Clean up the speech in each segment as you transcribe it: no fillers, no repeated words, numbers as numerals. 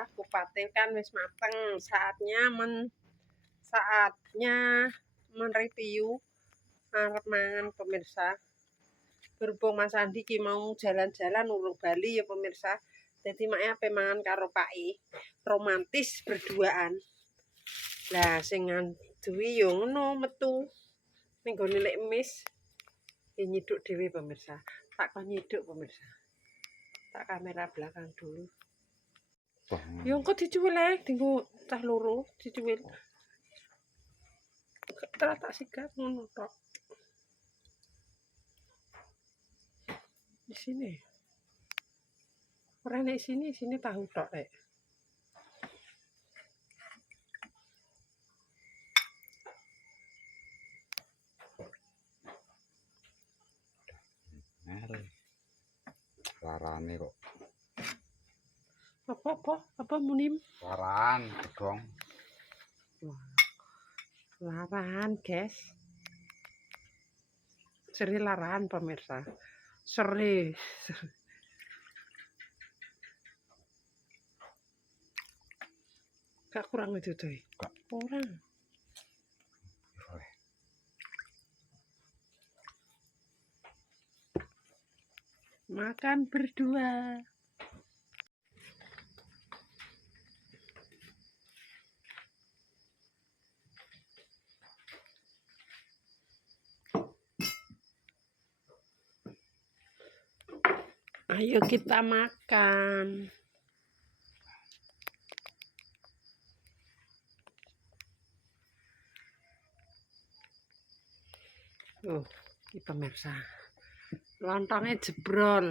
pemirsa, kupate kan wis mateng, saatnya mereview arep mangan pemirsa. Berhubung Mas Andi ki mau jalan-jalan urung Bali ya pemirsa. Jadi maknya ape mangan karo Pake, romantis berduaan. Lah sing duwi yo ngono metu ning gone lek emis. Nyiduk dhewe pemirsa. Tak kon nyiduk pemirsa. Tak kamera belakang dulu. Ya engko dicuwil ae dienggo cah loro, dicuwil. Terus tak sikat ngono tok. Di sini. Ora nek sini tahu tok rek. Larane kok. Apa munim? Laran, gedong. Laran, guys. Seri laran pemirsa. Seri. Gak kurang itu tuh. Gak kurang. Makan berdua. Ayo kita makan. Oh, ini pemirsa. Lontongnya jebrol.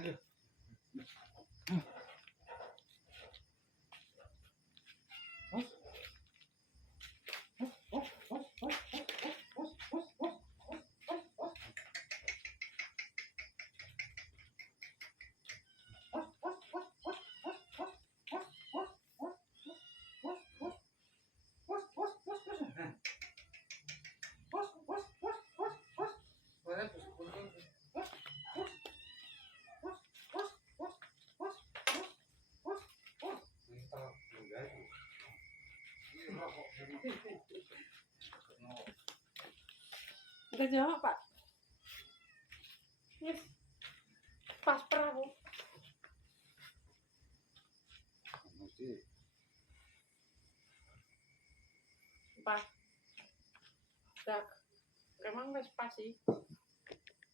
Aduh. Udah jawab Pak. Yes. Pas perahu. Pas. Tak. Emang wis pas sih.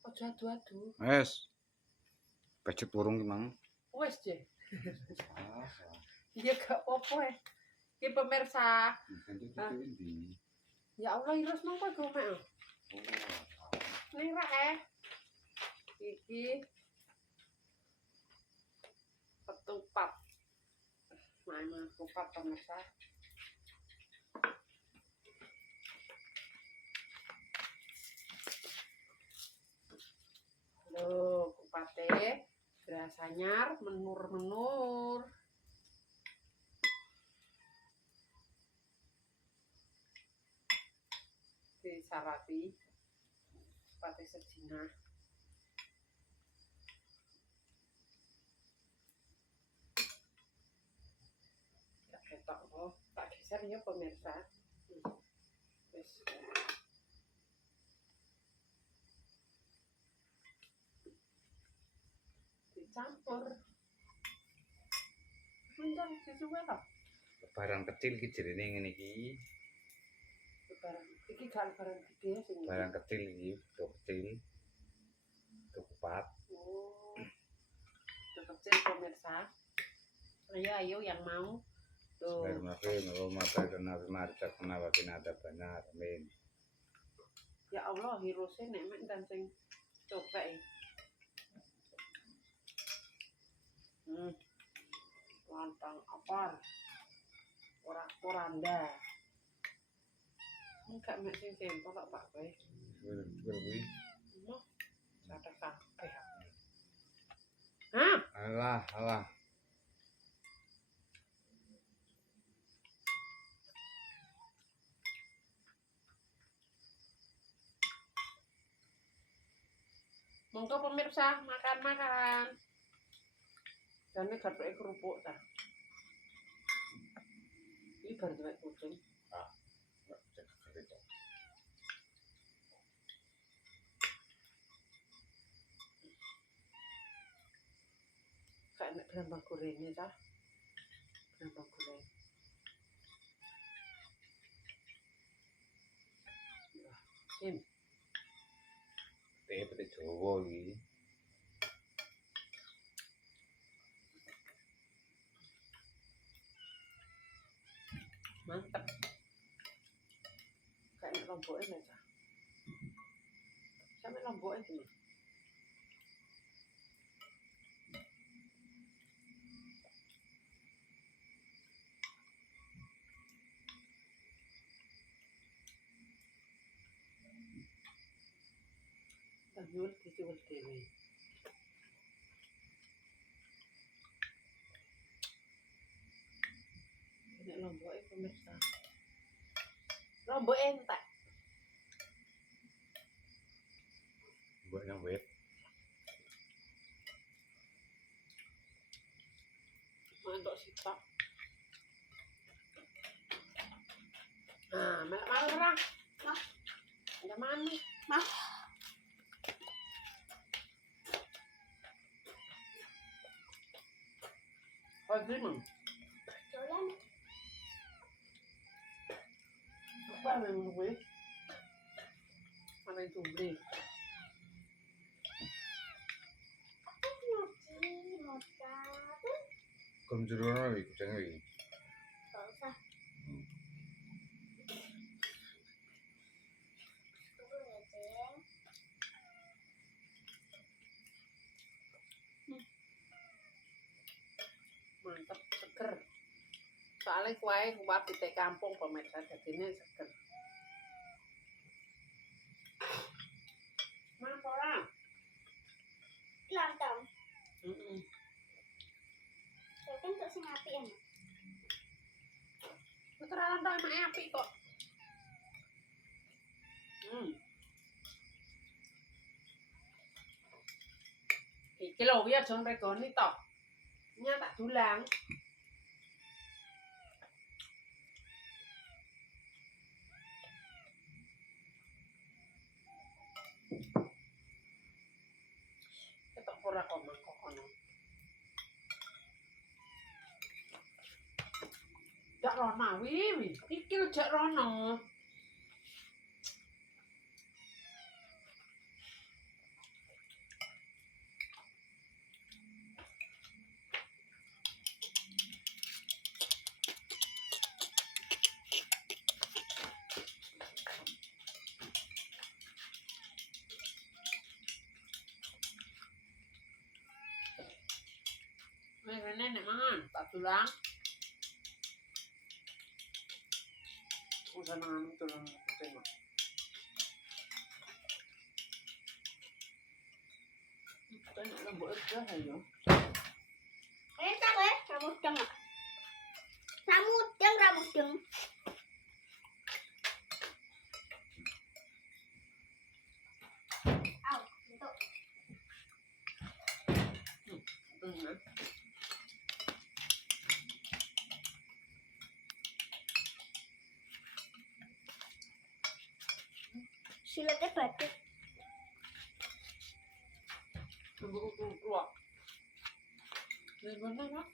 Ojo adu-adu. Wes. Pecut burung gimana? Wes, Je. Iya gak apa-apa ya. Iki pemirsa. Ya Allah, irus napa go mek. Ning ra iki ketupat. Mana ketupat pemirsa. Loh, kupate berasa nyar menur-menur. Disarati kupate sejina. Tak ketok kok, tak geser ya pemirsa. Wis. Dicampur. Mundur disuwe to. Barang kecil iki jerene ngene iki. Barang iki gak barang gede sing. Barang kecil iki, kecil. Ketupat. Oh, itu kecil pemirsa. Ayo yang mau. Tuh. Amin. Ya Allah, hirose nek mek dan sing copek. Lontong opor. Poranda. Enggak mek sing tempo kok Pak kowe. Kuwi. Moh, ada kabeh. Hah? Alah. Monggo pemirsa, makan. Jane gathuke kerupuk ta. Iki bar tuwek kucing. Kayak nek brambang gorenge ta. Brambang goreng. Sim. Petik Jawa iki. Mantep. Kayak nek lomboke ta. Sampe lomboke iki. Banjur diciwil dhewe. Nek lomboke pemirsa. Lomboke entek. Mbok nang wit. Mantuk sitok. Nah, melak malu terang. Nah, ada mana? Nah. Pagi mang. Jalan. Apa yang gue? Apa itu beli? Kumjurono iki kucing iki. Gak usah. Mantap, seger. Soalnya kuahnya kuah di kampung pemirsa, jadinya seger. Mana orang? Lontong. Kan untuk sing apik ya. Putra lontong emang apik kok. Iki lho ya aja regoni to. Tak dulang. Ketok ora kok mangkok kono. Jak rono wi. Iki lho jak rono. Nenek mangan, tak tulang. Usah mangan tulang tengok. Tengok lembut aja ayo. Tak ramudeng. Ramudeng. Au, bentuk. Silatnya batik. Tunggu keluar. Ini mana kan?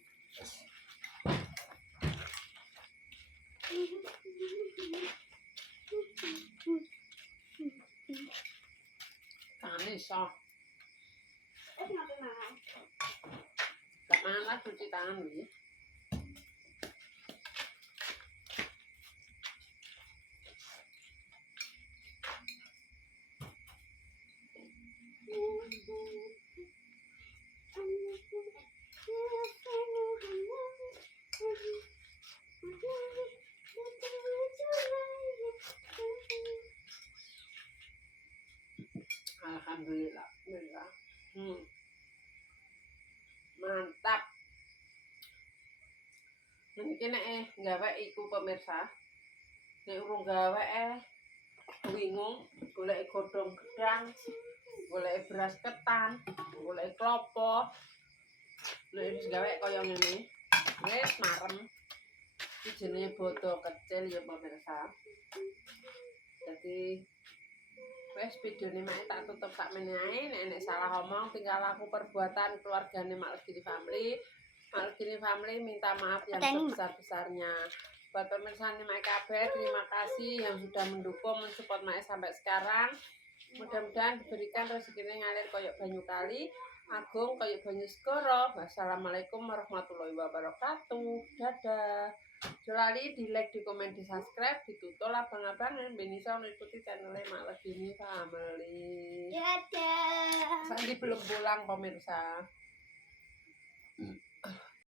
Kami sah. Mangan cuci tangan wi. Alhamdulillah. Alhamdulillah. Mantap. Niki nek gawe iku pemirsa. Nek urung gawe bingung golek godhong gedang, golek beras ketan, golek klopo. Lek wis gawe kaya ngene, wis marem. Iki jenenge bodo kecil ya pemirsa. Jadi wes videone mak tak tutup sak meneh ae. Nek salah omong tinggal aku perbuatan keluargane Mak Legini Family. Mak Legini Family minta maaf yang sebesar-besarnya. Buat pemirsa nih Mak kabeh, terima kasih yang sudah mendukung mensupport Mak sampai sekarang. Mudah-mudahan diberikan rezekinya ngalir koyok banyu kali, agung koyok banyu segoro. Wassalamualaikum warahmatullahi wabarakatuh. Dadah. Jolali di like, di komen, di subscribe, ditutul abang-abang yang bisa mengikuti channel Mak Legini Family. Dadah. Sandi belum pulang pemirsa.